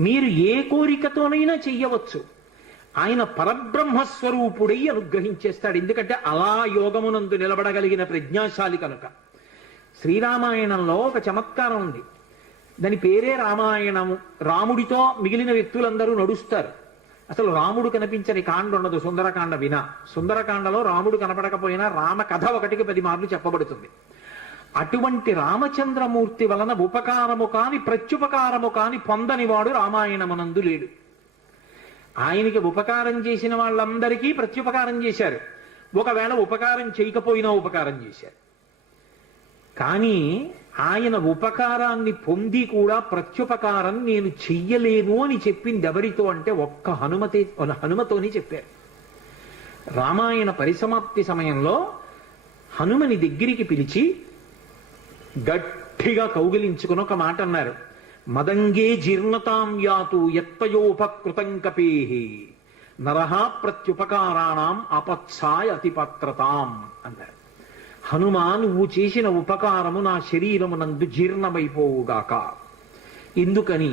మీరు ఏ కోరికతోనైనా చెయ్యవచ్చు. ఆయన పరబ్రహ్మస్వరూపుడై అనుగ్రహించేస్తాడు. ఎందుకంటే అలా యోగమునందు నిలబడగలిగిన ప్రజ్ఞాశాలి కనుక. శ్రీరామాయణంలో ఒక చమత్కారం ఉంది. దాని పేరే రామాయణము. రాముడితో మిగిలిన వ్యక్తులందరూ నడుస్తారు. అసలు రాముడు కనిపించని కాండ ఉండదు సుందరకాండ వినా. సుందరకాండలో రాముడు కనపడకపోయినా రామ కథ ఒకటికి 10 మార్లు చెప్పబడుతుంది. అటువంటి రామచంద్రమూర్తి వలన ఉపకారము కాని ప్రత్యుపకారము కాని పొందనివాడు రామాయణమునందు లేడు. ఆయనకి ఉపకారం చేసిన వాళ్ళందరికీ ప్రత్యుపకారం చేశారు. ఒకవేళ ఉపకారం చేయకపోయినా ఉపకారం చేశారు. కానీ ఆయన ఉపకారాన్ని పొంది కూడా ప్రత్యుపకారం నేను చెయ్యలేను అని చెప్పింది ఎవరితో అంటే ఒక్క హనుమతోని చెప్పారు. రామాయణ పరిసమాప్తి సమయంలో హనుమని దగ్గరికి పిలిచి గట్టిగా కౌగిలించుకుని ఒక మాట అన్నారు. మదంగే జీర్ణతాం యాతు యత్తయోపకృతం కపేహి నరహ ప్రత్యుపకారాణం అపత్సాయ అతిపత్రతాం అన్నారు. హనుమా, నువ్వు చేసిన ఉపకారము నా శరీరమునందు జీర్ణమైపోవుగాక. ఎందుకని?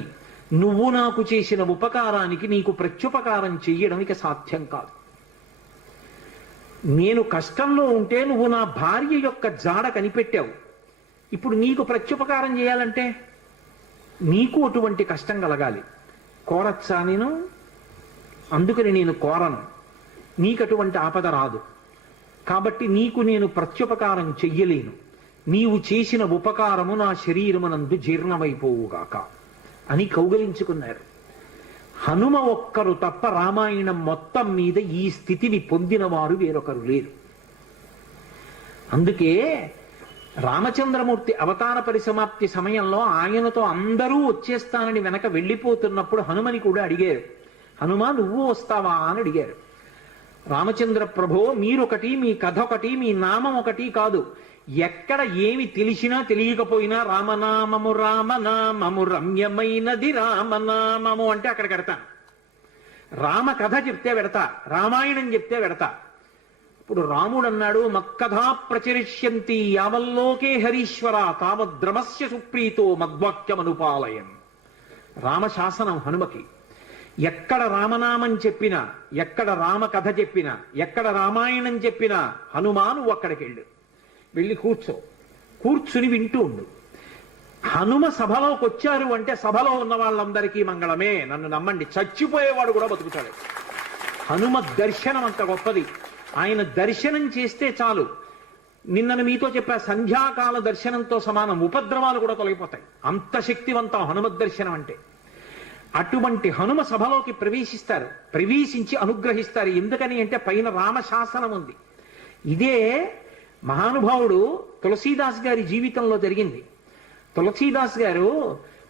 నువ్వు నాకు చేసిన ఉపకారానికి నీకు ప్రత్యుపకారం చెయ్యడం ఇక సాధ్యం కాదు. నేను కష్టంలో ఉంటే నువ్వు నా భార్య యొక్క జాడ కనిపెట్టావు. ఇప్పుడు నీకు ప్రత్యుపకారం చేయాలంటే నీకు అటువంటి కష్టం కలగాలి. కోరచ్చా నేను? అందుకని నేను కోరను. నీకు అటువంటి ఆపద రాదు. కాబట్టి నీకు నేను ప్రత్యుపకారం చెయ్యలేను. నీవు చేసిన ఉపకారము నా శరీరమునందు జీర్ణమైపోవుగాక అని కౌగలించుకున్నారు. హనుమ ఒక్కరు తప్ప రామాయణం మొత్తం మీద ఈ స్థితిని పొందిన వారు వేరొకరు లేరు. అందుకే రామచంద్రమూర్తి అవతార పరిసమాప్తి సమయంలో ఆయనతో అందరూ వచ్చేస్తానని వెనక వెళ్ళిపోతున్నప్పుడు హనుమని కూడా అడిగారు. హనుమ, నువ్వు వస్తావా అని అడిగారు. రామచంద్ర ప్రభో, మీరొకటి, మీ కథ ఒకటి, మీ నామం ఒకటి కాదు. ఎక్కడ ఏమి తెలిసినా తెలియకపోయినా రామనామము రామనామము రమ్యమైనది రామనామము అంటే అక్కడ పెడతాను. రామ కథ చెప్తే పెడతా, రామాయణం చెప్తే పెడతా. ఇప్పుడు రాముడు అన్నాడు, మక్కథా ప్రచరిష్యంతి యావల్లోకే హరీశ్వర తావద్రమస్య సుప్రీతో మద్వాక్యమనుపాలయం. రామశాసనం హనుమకి. ఎక్కడ రామనామం చెప్పినా, ఎక్కడ రామ కథ చెప్పినా, ఎక్కడ రామాయణం చెప్పినా హనుమా నువ్వు అక్కడికి వెళ్ళి కూర్చుని వింటూ ఉండు. హనుమ సభలోకి వచ్చారు అంటే సభలో ఉన్న వాళ్ళందరికీ మంగళమే. నన్ను నమ్మండి, చచ్చిపోయేవాడు కూడా బతుకుతాడు. హనుమ దర్శనం అంత గొప్పది. ఆయన దర్శనం చేస్తే చాలు. నిన్నను మీతో చెప్పా, సంధ్యాకాల దర్శనంతో సమానం. ఉపద్రవాలు కూడా తొలగిపోతాయి. అంత శక్తివంతం హనుమద్ దర్శనం అంటే. అటువంటి హనుమ సభలోకి ప్రవేశిస్తారు. ప్రవేశించి అనుగ్రహిస్తారు. ఎందుకని అంటే పైన రామశాసనం ఉంది. ఇదే మహానుభావుడు తులసీదాస్ గారి జీవితంలో జరిగింది. తులసీదాస్ గారు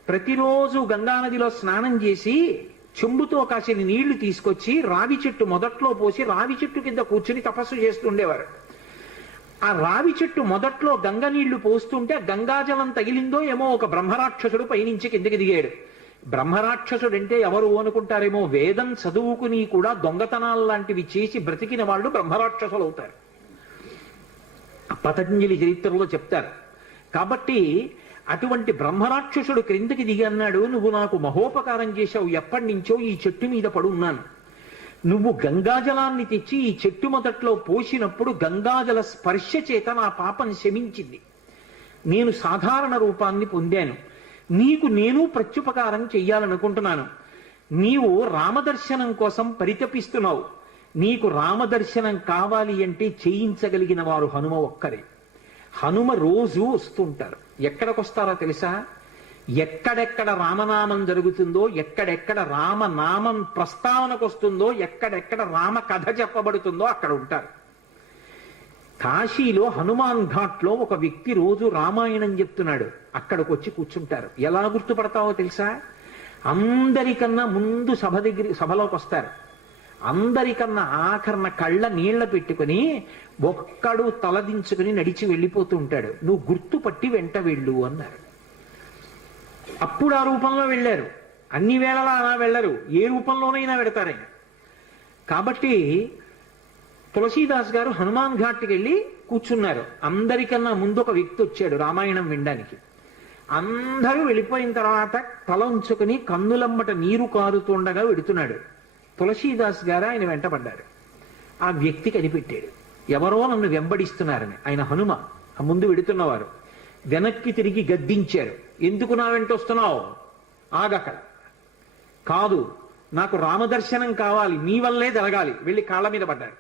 ప్రతిరోజు గంగానదిలో స్నానం చేసి చెంబుతో కాసిన నీళ్లు తీసుకొచ్చి రావి చెట్టు మొదట్లో పోసి రావి చెట్టు కింద కూర్చుని తపస్సు చేస్తుండేవారు. ఆ రావి చెట్టు మొదట్లో గంగ నీళ్లు పోస్తుంటే గంగాజలం తగిలిందో ఏమో ఒక బ్రహ్మరాక్షసుడు పైనుంచి కిందకి దిగాడు. బ్రహ్మరాక్షసుడంటే ఎవరు అనుకుంటారేమో, వేదం చదువుకుని కూడా దొంగతనాలు లాంటివి చేసి బ్రతికిన వాళ్ళు బ్రహ్మరాక్షసులు అవుతారు. పతంజలి చరిత్రలో చెప్తారు. కాబట్టి అటువంటి బ్రహ్మరాక్షసుడు క్రిందికి దిగి అన్నాడు, నువ్వు నాకు మహోపకారం చేశావు. ఎప్పటి నుంచో ఈ చెట్టు మీద పడున్నాను. నువ్వు గంగాజలాన్ని తెచ్చి ఈ చెట్టు మొదట్లో పోసినప్పుడు గంగాజల స్పర్శ చేత నా పాపం శమించింది. నేను సాధారణ రూపాన్ని పొందాను. నీకు నేను ప్రత్యుపకారం చెయ్యాలనుకుంటున్నాను. నీవు రామదర్శనం కోసం పరితపిస్తున్నావు. నీకు రామదర్శనం కావాలి అంటే చేయించగలిగిన వారు హనుమ ఒక్కరే. హనుమ రోజు వస్తుంటారు. ఎక్కడికొస్తారో తెలుసా? ఎక్కడెక్కడ రామనామం జరుగుతుందో, ఎక్కడెక్కడ రామనామం ప్రస్తావనకు వస్తుందో, ఎక్కడెక్కడ రామ కథ చెప్పబడుతుందో అక్కడ ఉంటారు. కాశీలో హనుమాన్ ఘాట్లో ఒక వ్యక్తి రోజు రామాయణం చెప్తున్నాడు. అక్కడికి వచ్చి కూర్చుంటారు. ఎలా గుర్తుపడతావో తెలుసా? అందరికన్నా ముందు సభలోకి వస్తారు. అందరికన్నా ఆఖరణ కళ్ళ నీళ్ల పెట్టుకుని ఒక్కడు తలదించుకుని నడిచి వెళ్ళిపోతూ ఉంటాడు. నువ్వు గుర్తుపట్టి వెంట వెళ్ళు అన్నారు. అప్పుడు ఆ రూపంలో వెళ్ళారు. అన్ని వేళలా అలా వెళ్ళరు, ఏ రూపంలోనైనా వెడతారైనా. కాబట్టి తులసీదాస్ గారు హనుమాన్ ఘాట్కి వెళ్ళి కూర్చున్నారు. అందరికన్నా ముందు ఒక వ్యక్తి వచ్చాడు రామాయణం వినడానికి. అందరూ వెళ్ళిపోయిన తర్వాత తల ఉంచుకుని కన్నులమ్మట నీరు కారుతుండగా వెడుతున్నాడు. తులసీదాస్ గారు ఆయన వెంటపడ్డారు. ఆ వ్యక్తి కనిపెట్టాడు, ఎవరో నన్ను వెంబడిస్తున్నారని. ఆయన హనుమ, ఆ ముందు వెడుతున్నవారు. వెనక్కి తిరిగి గద్దించారు, ఎందుకు నా వెంట వస్తున్నావు, ఆగక్కడ. కాదు, నాకు రామదర్శనం కావాలి, నీ వల్లే జరగాలి. వెళ్ళి కాళ్ళ మీద పడ్డారు.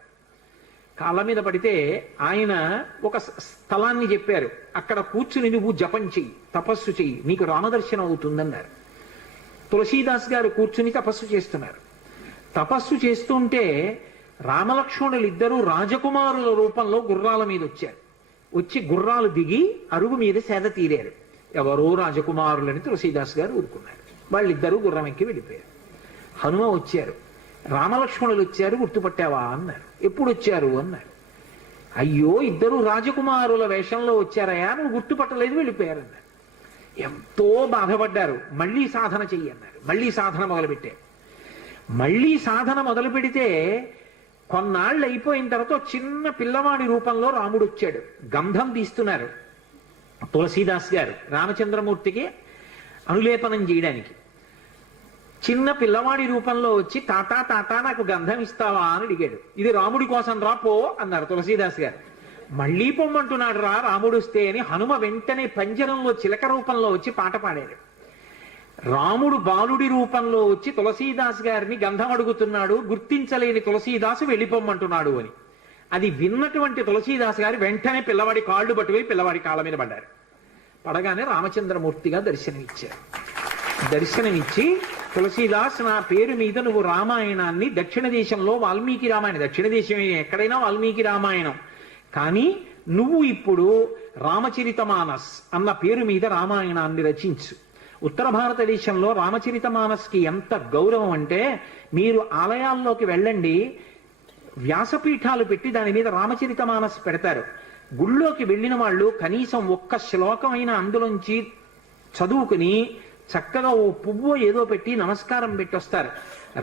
కాళ్ళ మీద పడితే ఆయన ఒక స్థలాన్ని చెప్పారు, అక్కడ కూర్చుని నువ్వు జపం చెయ్యి, తపస్సు చెయ్యి, నీకు రామదర్శనం అవుతుందన్నారు. తులసీదాస్ గారు కూర్చుని తపస్సు చేస్తున్నారు. తపస్సు చేస్తుంటే రామలక్ష్మణులు ఇద్దరూ రాజకుమారుల రూపంలో గుర్రాల మీద వచ్చారు. వచ్చి గుర్రాలు దిగి అరుగు మీద సేద తీరారు. ఎవరో రాజకుమారులని తులసీదాస్ గారు ఊరుకున్నారు. వాళ్ళిద్దరూ గుర్రం ఎక్కి వెళ్ళిపోయారు. హనుమ వచ్చారు, రామలక్ష్మణులు వచ్చారు, గుర్తుపట్టావా అన్నారు. ఎప్పుడు వచ్చారు అన్నారు. అయ్యో, ఇద్దరు రాజకుమారుల వేషంలో వచ్చారయా, నువ్వు గుర్తుపట్టలేదు, వెళ్ళిపోయారు అన్నారు. ఎంతో బాధపడ్డారు. మళ్ళీ సాధన చెయ్యి అన్నారు. మళ్ళీ సాధన మొదలుపెట్టారు. మళ్ళీ సాధన మొదలు పెడితే కొన్నాళ్ళు అయిపోయిన తర్వాత చిన్న పిల్లవాడి రూపంలో రాముడు వచ్చాడు. గంధం తీస్తున్నారు తులసీదాస్ గారు రామచంద్రమూర్తికి అనులేపనం చేయడానికి. చిన్న పిల్లవాడి రూపంలో వచ్చి, తాతా తాతా నాకు గంధం ఇస్తావా అని అడిగాడు. ఇది రాముడి కోసం రా, పో అన్నారు తులసీదాస్ గారు. మళ్ళీ పొమ్మంటున్నాడు రా రాముడు వస్తే అని హనుమ వెంటనే పంజరంలో చిలక రూపంలో వచ్చి పాట పాడారు. రాముడు బాలుడి రూపంలో వచ్చి తులసీదాస్ గారిని గంధం అడుగుతున్నాడు, గుర్తించలేని తులసీదాసు వెళ్ళిపోమ్మంటున్నాడు అని. అది విన్నటువంటి తులసీదాస్ గారు వెంటనే పిల్లవాడి కాళ్ళు పట్టుకుని పిల్లవాడి కాళ్ళ మీద పడ్డారు. పడగానే రామచంద్రమూర్తిగా దర్శనమిచ్చారు. దర్శనమిచ్చి, తులసీదాస్, నా పేరు మీద నువ్వు రామాయణాన్ని, దక్షిణ దేశంలో వాల్మీకి రామాయణం, దక్షిణ దేశం ఎక్కడైనా వాల్మీకి రామాయణం, కానీ నువ్వు ఇప్పుడు రామచరితమానస్ అన్న పేరు మీద రామాయణాన్ని రచించు. ఉత్తర భారతదేశంలో రామచరితమానస్కి ఎంత గౌరవం అంటే, మీరు ఆలయాల్లోకి వెళ్ళండి, వ్యాసపీఠాలు పెట్టి దాని మీద రామచరితమానస్ పెడతారు. గుళ్ళోకి వెళ్ళిన వాళ్ళు కనీసం ఒక్క శ్లోకమైన అందులోంచి చదువుకుని చక్కగా ఓ పువ్వు ఏదో పెట్టి నమస్కారం పెట్టొస్తారు.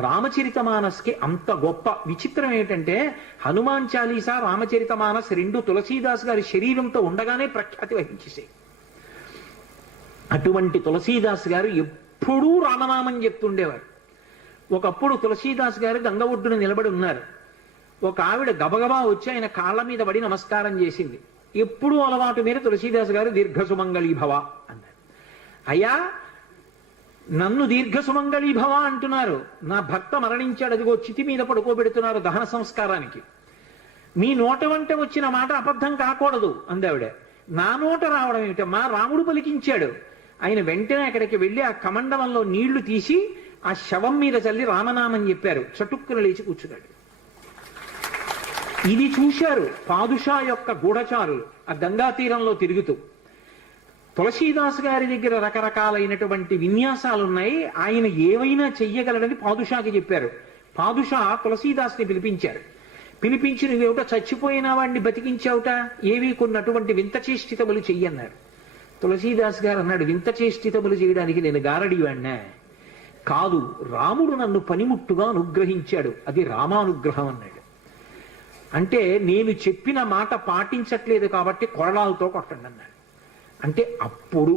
రామచరితమానస్కి అంత గొప్ప. విచిత్రం ఏంటంటే హనుమాన్ చాలీసా, రామచరితమానస్ రెండు తులసీదాస్ గారి శరీరంతో ఉండగానే ప్రఖ్యాతి వహించేసాయి. అటువంటి తులసీదాస్ గారు ఎప్పుడూ రామనామం చెప్తుండేవారు. ఒకప్పుడు తులసీదాస్ గారు గంగ ఒడ్డున నిలబడి ఉన్నారు. ఒక ఆవిడ గబగబా వచ్చి ఆయన కాళ్ళ మీద పడి నమస్కారం చేసింది. ఎప్పుడూ అలవాటు మీద తులసీదాస్ గారు దీర్ఘసుమంగళీభవ అన్నారు. అయ్యా, నన్ను దీర్ఘసుమంగళీభవ అంటున్నారు, నా భర్త మరణించాడు, అదిగో చితి మీద పడుకోబెడుతున్నారు దహన సంస్కారానికి, మీ నోట వంట వచ్చిన మాట అబద్ధం కాకూడదు అందావిడ. నా నోట రావడం ఏమిటమ్మా, రాముడు పలికించాడు. ఆయన వెంటనే అక్కడికి వెళ్ళి ఆ కమండలంలో నీళ్లు తీసి ఆ శవం మీద చల్లి రామనామం చెప్పారు. చటుక్కున లేచి కూర్చున్నాడు. ఇది చూశారు పాదుషా యొక్క గూఢచారులు ఆ గంగా తీరంలో తిరుగుతూ. తులసీదాస్ గారి దగ్గర రకరకాలైనటువంటి విన్యాసాలున్నాయి, ఆయన ఏవైనా చెయ్యగలడని పాదుషాకి చెప్పారు. పాదుషా తులసీదాస్ని పిలిపించారు. పిలిపించి, నువ్వేమిటో చచ్చిపోయిన వాడిని బతికించావుట, ఏవి కొన్నటువంటి వింత చేష్టితములు చెయ్యన్నారు. తులసీదాస్ గారు అన్నాడు, వింత చేష్టితములు చేయడానికి నేను గారడివాణ్ణా? కాదు, రాముడు నన్ను పనిముట్టుగా అనుగ్రహించాడు, అది రామానుగ్రహం అన్నాడు. అంటే నేను చెప్పిన మాట పాటించట్లేదు కాబట్టి కొరడాలతో కొట్టండి అన్నాడు. అంటే అప్పుడు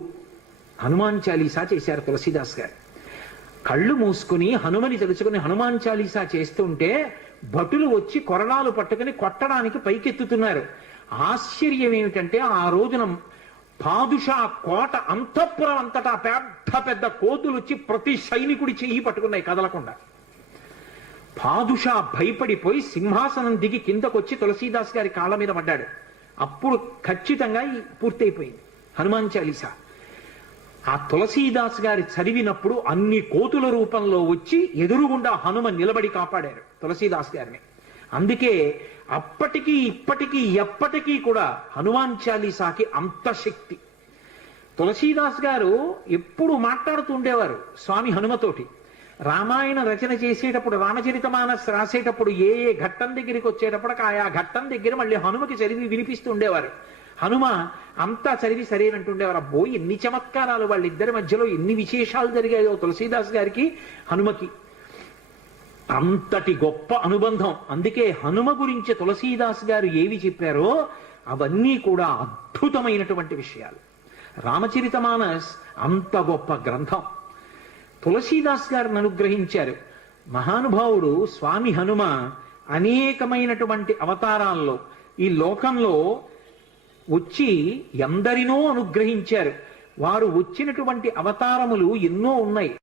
హనుమాన్ చాలీసా చేశారు తులసీదాస్ గారు. కళ్ళు మూసుకుని హనుమని తెలుసుకుని హనుమాన్ చాలీసా చేస్తుంటే భటులు వచ్చి కొరడాలు పట్టుకుని కొట్టడానికి పైకెత్తుతున్నారు. ఆశ్చర్యం ఏమిటంటే ఆ రోజున పాదుషా కోట అంతఃపురం అంతటా పెద్ద పెద్ద కోతులు వచ్చి ప్రతి సైనికుడి చెయ్యి పట్టుకున్నాయి కదలకుండా. పాదుషా భయపడిపోయి సింహాసనం దిగి కిందకొచ్చి తులసీదాస్ గారి కాళ్ళ మీద పడ్డాడు. అప్పుడు ఖచ్చితంగా పూర్తయిపోయింది హనుమాన్ చాలీసా. ఆ తులసీదాస్ గారి చదివినప్పుడు అన్ని కోతుల రూపంలో వచ్చి ఎదురుగుండా హనుమ నిలబడి కాపాడారు తులసీదాస్ గారిని. అందుకే అప్పటికీ ఇప్పటికీ ఎప్పటికీ కూడా హనుమాన్ చాలీసాకి అంత శక్తి. తులసీదాస్ గారు ఎప్పుడు మాట్లాడుతూ ఉండేవారు స్వామి హనుమతోటి. రామాయణ రచన చేసేటప్పుడు, రామచరితమానస్ రాసేటప్పుడు ఏ ఏ ఘట్టం దగ్గరికి వచ్చేటప్పుడు ఆయా ఘట్టం దగ్గర మళ్ళీ హనుమకి చదివి వినిపిస్తూ ఉండేవారు. హనుమ అంతా చదివి సరేనంటుండేవారు. అబ్బో, ఎన్ని చమత్కారాలు వాళ్ళిద్దరి మధ్యలో, ఎన్ని విశేషాలు జరిగాయో తులసీదాస్ గారికి హనుమకి. అంతటి గొప్ప అనుబంధం. అందుకే హనుమ గురించి తులసీదాస్ గారు ఏవి చెప్పారో అవన్నీ కూడా అద్భుతమైనటువంటి విషయాలు. రామచరితమానస్ అంత గొప్ప గ్రంథం. తులసీదాస్ గారిని అనుగ్రహించారు. మహానుభావుడు స్వామి హనుమ అనేకమైనటువంటి అవతారాల్లో ఈ లోకంలో వచ్చి ఎందరినో అనుగ్రహించారు. వారు వచ్చినటువంటి అవతారములు ఎన్నో ఉన్నాయి.